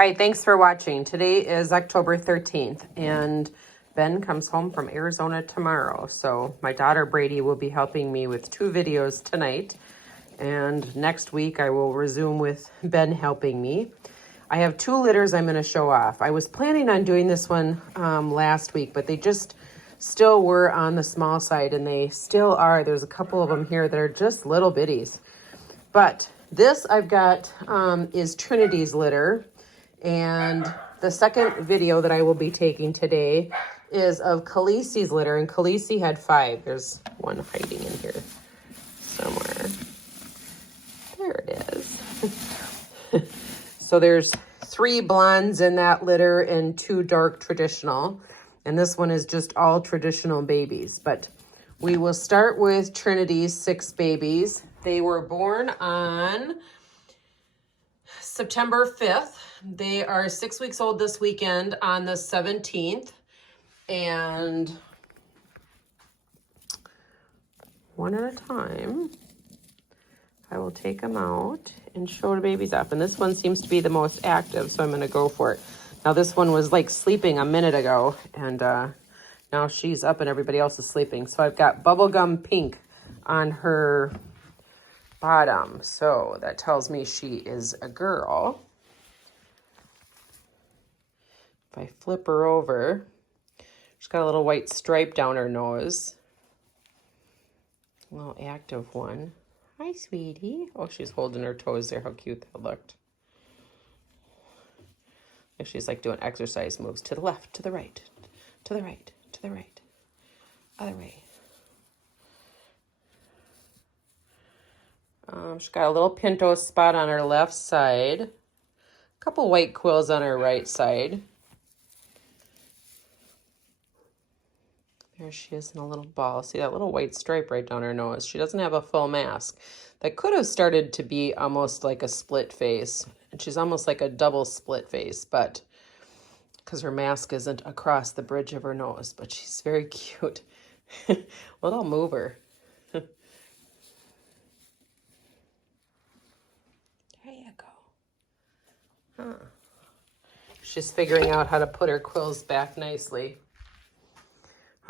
Hi, thanks for watching. Today is October 13th, and Ben comes home from Arizona tomorrow. So my daughter Brady will be helping me with 2 videos tonight, and next week I will resume with Ben helping me. I have 2 litters I'm going to show off. I was planning on doing this one last week, but they just still were on the small side, and they still are. There's a couple of them here that are just little bitties. But this I've got is Trinity's litter. And the second video that I will be taking today is of Khaleesi's litter. And Khaleesi had 5. There's one hiding in here somewhere. There it is. So there's 3 blondes in that litter and 2 dark traditional. And this one is just all traditional babies. But we will start with Trinity's 6 babies. They were born on September 5th. They are 6 weeks old this weekend on the 17th. And one at a time, I will take them out and show the babies off. And this one seems to be the most active, so I'm going to go for it. Now, this one was like sleeping a minute ago, and now she's up and everybody else is sleeping. So I've got bubblegum pink on her bottom. So that tells me she is a girl. If I flip her over, she's got a little white stripe down her nose. A little active one. Hi, sweetie. Oh, she's holding her toes there. How cute that looked. She's like doing exercise moves. To the left, to the right, to the right, to the right. Other way. She's got a little pinto spot on her left side. A couple white quills on her right side. There she is in a little ball. See that little white stripe right down her nose? She doesn't have a full mask. That could have started to be almost like a split face. And she's almost like a double split face, but because her mask isn't across the bridge of her nose. But she's very cute. Well, I'll move her. There you go. Huh. She's figuring out how to put her quills back nicely.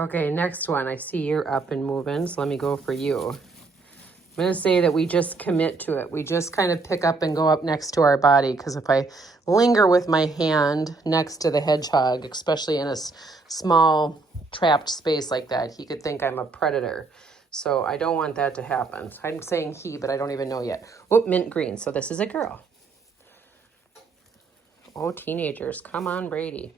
Okay, next one. I see you're up and moving, so let me go for you. I'm going to say that we just commit to it. We just kind of pick up and go up next to our body, because if I linger with my hand next to the hedgehog, especially in a small trapped space like that, he could think I'm a predator. So I don't want that to happen. I'm saying he, but I don't even know yet. Oh, mint green. So this is a girl. Oh, teenagers. Come on, Brady.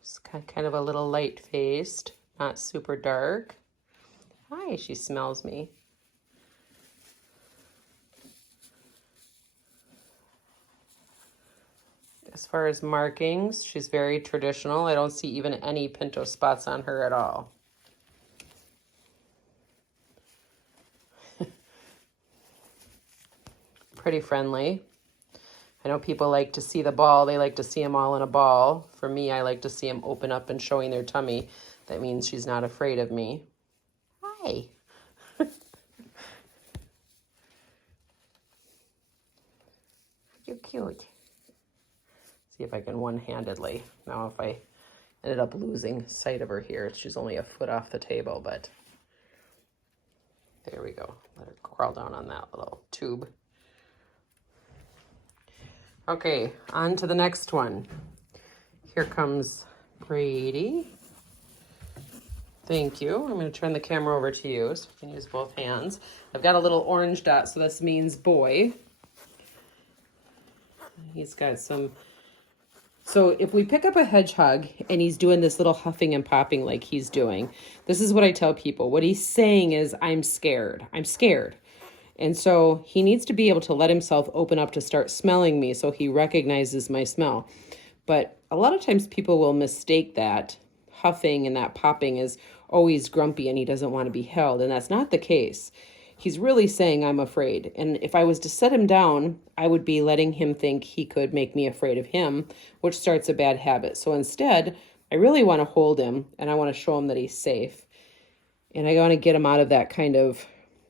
It's kind of a little light-faced, not super dark. Hi, she smells me. As far as markings, she's very traditional. I don't see even any pinto spots on her at all. Pretty friendly. I know people like to see the ball. They like to see them all in a ball. For me, I like to see them open up and showing their tummy. That means she's not afraid of me. Hi. You're cute. See if I can one-handedly. Now if I ended up losing sight of her here, she's only a foot off the table, but there we go. Let her crawl down on that little tube. Okay, on to the next one. Here comes Brady. Thank you. I'm going to turn the camera over to you so we can use both hands. I've got a little orange dot, so this means boy. He's got some... So if we pick up a hedgehog and he's doing this little huffing and popping like he's doing, this is what I tell people. What he's saying is, I'm scared. I'm scared. And so he needs to be able to let himself open up to start smelling me so he recognizes my smell. But a lot of times people will mistake that huffing and that popping as always grumpy and he doesn't want to be held. And that's not the case. He's really saying, I'm afraid. And if I was to set him down, I would be letting him think he could make me afraid of him, which starts a bad habit. So instead, I really want to hold him and I want to show him that he's safe. And I want to get him out of that kind of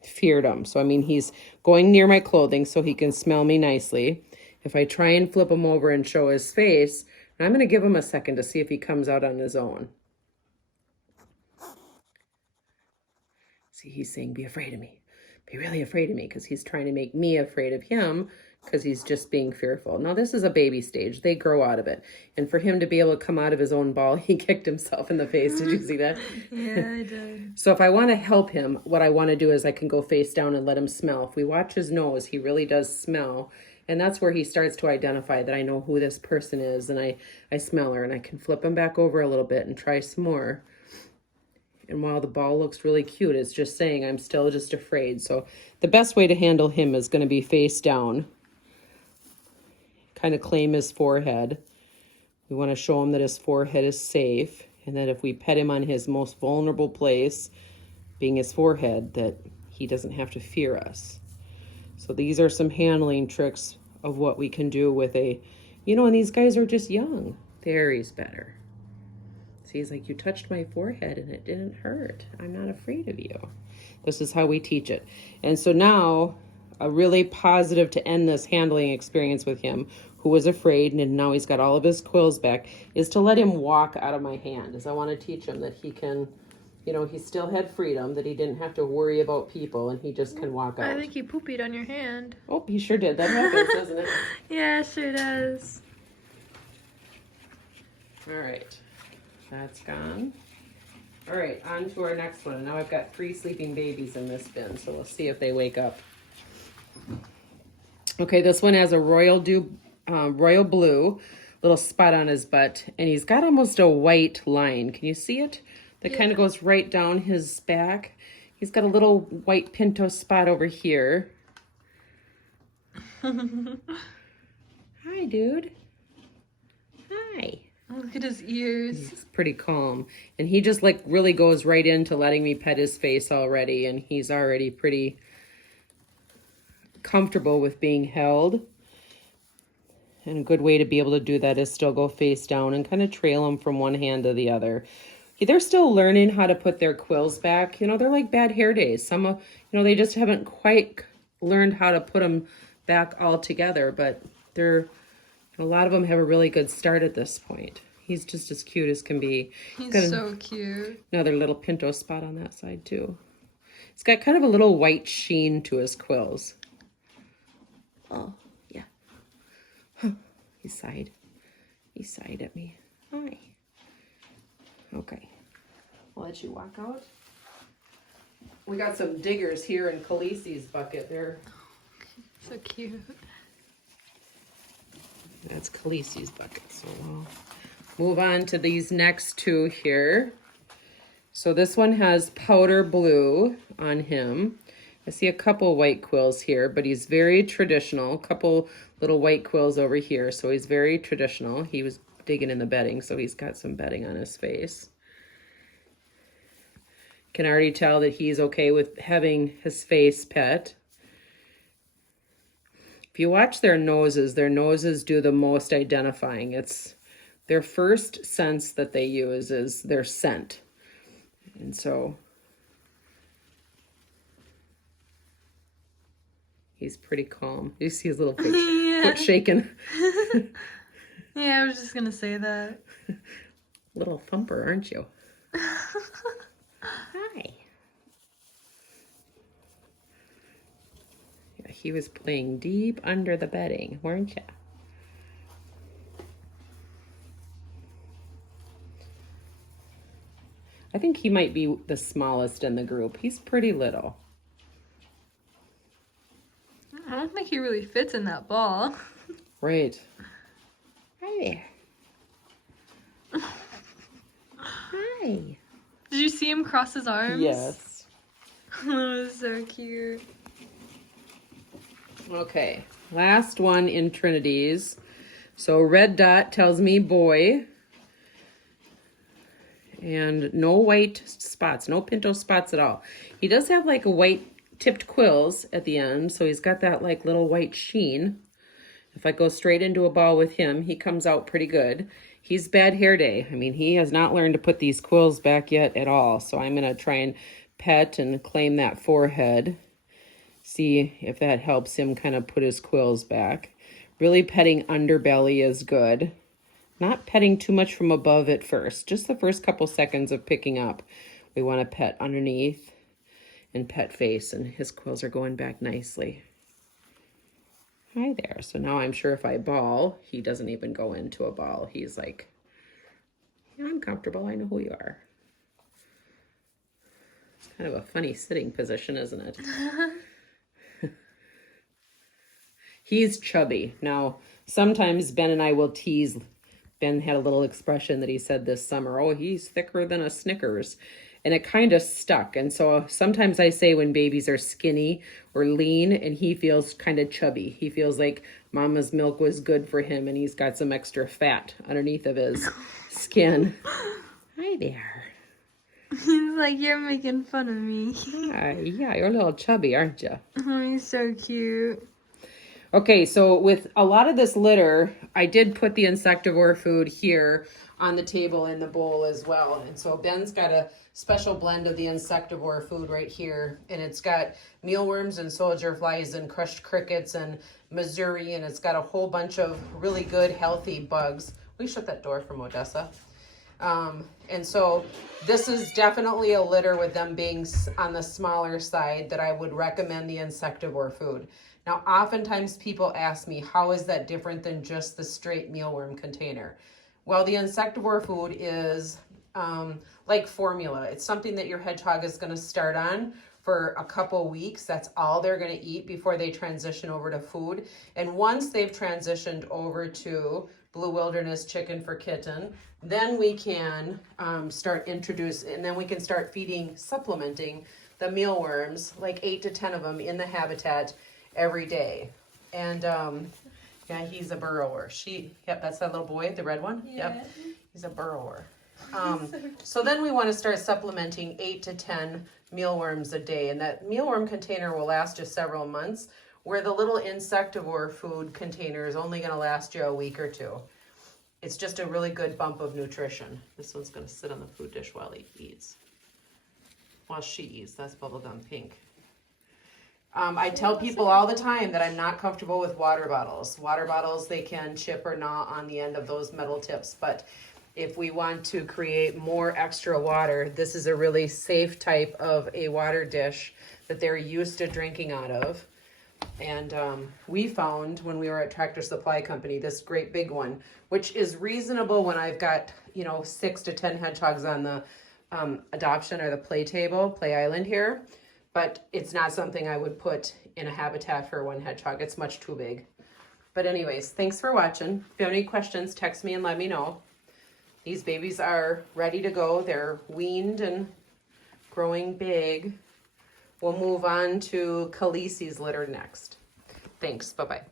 feared him. So, I mean, he's going near my clothing so he can smell me nicely. If I try and flip him over and show his face, I'm going to give him a second to see if he comes out on his own. See, he's saying, be afraid of me. Be really afraid of me, because he's trying to make me afraid of him because he's just being fearful. Now, this is a baby stage. They grow out of it. And for him to be able to come out of his own ball, he kicked himself in the face. Did you see that? Yeah, I did. So if I want to help him, what I want to do is I can go face down and let him smell. If we watch his nose, he really does smell. And that's where he starts to identify that I know who this person is. And I smell her, and I can flip him back over a little bit and try some more. And while the ball looks really cute, it's just saying I'm still just afraid. So the best way to handle him is going to be face down. Kind of claim his forehead. We want to show him that his forehead is safe. And that if we pet him on his most vulnerable place, being his forehead, that he doesn't have to fear us. So these are some handling tricks of what we can do with a, and these guys are just young. There, he's better. He's like, you touched my forehead and it didn't hurt. I'm not afraid of you. This is how we teach it. And so now, a really positive to end this handling experience with him, who was afraid, and now he's got all of his quills back, is to let him walk out of my hand. As I want to teach him that he can, he still had freedom, that he didn't have to worry about people, and he just can walk out. I think he poopied on your hand. Oh, he sure did. That happens, doesn't it? Yeah, it sure does. All right. That's gone. All right, on to our next one. Now I've got 3 sleeping babies in this bin, so we'll see if they wake up. Okay, this one has a royal blue little spot on his butt, and he's got almost a white line. Can you see it? That kind of goes right down his back. He's got a little white pinto spot over here. Hi, dude. Hi. Look at his ears. He's pretty calm. And he just really goes right into letting me pet his face already. And he's already pretty comfortable with being held. And a good way to be able to do that is still go face down and kind of trail him from one hand to the other. They're still learning how to put their quills back. They're like bad hair days. Some they just haven't quite learned how to put them back all together. But a lot of them have a really good start at this point. He's just as cute as can be. He's so cute. Another little pinto spot on that side too. He's got kind of a little white sheen to his quills. Oh, yeah. Huh. He sighed. He sighed at me. Hi. Okay. I'll let you walk out. We got some diggers here in Khaleesi's bucket. They're so cute. That's Khaleesi's bucket, so we'll move on to these next 2 here. So this one has powder blue on him. I see a couple white quills here, but he's very traditional. A couple little white quills over here, so he's very traditional. He was digging in the bedding, so he's got some bedding on his face. Can already tell that he's okay with having his face pet. If you watch their noses do the most identifying. It's their first sense that they use is their scent. And so he's pretty calm. You see his little foot shaking. Yeah, I was just going to say that. Little thumper, aren't you? Hi. He was playing deep under the bedding, weren't you? I think he might be the smallest in the group. He's pretty little. I don't think he really fits in that ball. Right. Hi there. Hi. Did you see him cross his arms? Yes. That was so cute. Okay, last one in Trinity's. So red dot tells me boy. And no white spots, no pinto spots at all. He does have like a white tipped quills at the end, so he's got that like little white sheen. If I go straight into a ball with him, he comes out pretty good. He's bad hair day. I mean, he has not learned to put these quills back yet at all. So I'm going to try and pet and claim that forehead. See if that helps him kind of put his quills back. Really petting underbelly is good. Not petting too much from above at first. Just the first couple seconds of picking up. We want to pet underneath and pet face, and his quills are going back nicely. Hi there. So now I'm sure if I ball, he doesn't even go into a ball. He's like, yeah, I'm comfortable. I know who you are. It's kind of a funny sitting position, isn't it? He's chubby. Now, sometimes Ben and I will tease. Ben had a little expression that he said this summer, oh, he's thicker than a Snickers. And it kind of stuck. And so sometimes I say when babies are skinny or lean and he feels kind of chubby. He feels like mama's milk was good for him and he's got some extra fat underneath of his skin. Hi there. He's like, you're making fun of me. Yeah, you're a little chubby, aren't you? Oh, he's so cute. Okay, so with a lot of this litter, I did put the insectivore food here on the table in the bowl as well. And so Ben's got a special blend of the insectivore food right here. And it's got mealworms and soldier flies and crushed crickets and Missouri. And it's got a whole bunch of really good, healthy bugs. We shut that door from Odessa. And so this is definitely a litter with them being on the smaller side that I would recommend the insectivore food. Now, oftentimes people ask me, how is that different than just the straight mealworm container? Well, the insectivore food is like formula. It's something that your hedgehog is going to start on for a couple weeks. That's all they're going to eat before they transition over to food. And once they've transitioned over to Blue Wilderness Chicken for Kitten, then we can start feeding, supplementing the mealworms, like 8 to 10 of them in the habitat every day. And yeah, he's a burrower. Yep, that's that little boy, the red one. Yeah. Yep, he's a burrower. So then we want to start supplementing 8 to 10 mealworms a day, and that mealworm container will last you several months, where the little insectivore food container is only going to last you a week or two. It's just a really good bump of nutrition. This one's going to sit on the food dish while he eats. While she eats. That's bubblegum pink. I tell people all the time that I'm not comfortable with water bottles. Water bottles, they can chip or gnaw on the end of those metal tips. But if we want to create more extra water, this is a really safe type of a water dish that they're used to drinking out of. And we found when we were at Tractor Supply Company, this great big one, which is reasonable when I've got, 6 to 10 hedgehogs on the adoption or the play island here. But it's not something I would put in a habitat for one hedgehog. It's much too big. But anyways, thanks for watching. If you have any questions, text me and let me know. These babies are ready to go. They're weaned and growing big. We'll move on to Khaleesi's litter next. Thanks. Bye-bye.